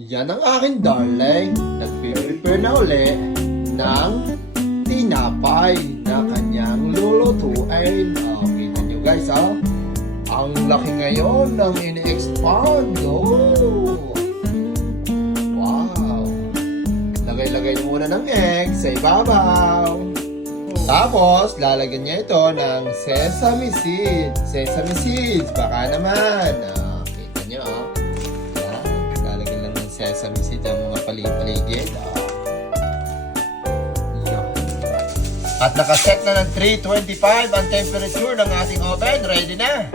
Yan ang aking darling. Nagpe-prepare na uli ng tinapay na kanyang lulutuin. Kita nyo guys ang laki ngayon ng ini-expand. Wow. Lagay-lagay nyo muna ng egg sa ibabaw. Tapos, lalagyan niya ito ng sesame seeds. Sesame seeds, baka naman. Kita nyo, yan. Lalagyan lang ng sesame seeds ang mga paligid. At nakaset na ng 325 ang temperature ng ating oven. Ready na.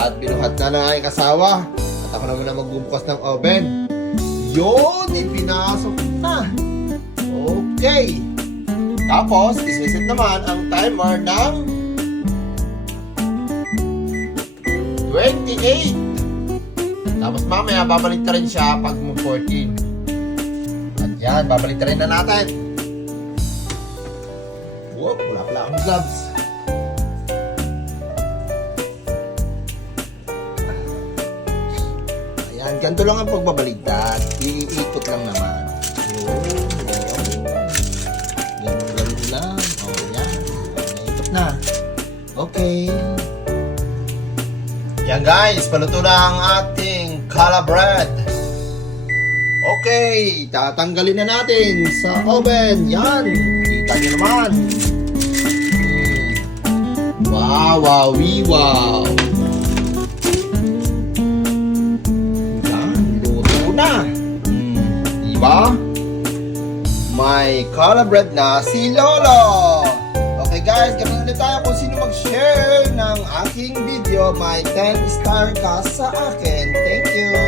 At binuhat na ng aking asawa. At ako naman na magbubukas ng oven. Yun, ipinasok na. Okay. Tapos, isisit naman ang timer ng 28. Tapos mamaya, babalik na rin siya pag 14. At yan, babalik na rin na natin. Whoop, wala pala akong gloves. Ayan, ganito lang ang pagbabaligtad. Iikot lang naman. Ganun lang. Yan. Naikot na. Okay. Yan guys, paluto na ang ating challah bread. Okay, tatanggalin na natin sa oven. Yan, kita nyo naman. Wow, wow, wow. Yan, luto na. Diba? May challah bread na si Lolo. Okay guys, ganun ulit tayo kung sino mag-share ng aking video. May 10 star ka sa akin. Thank you.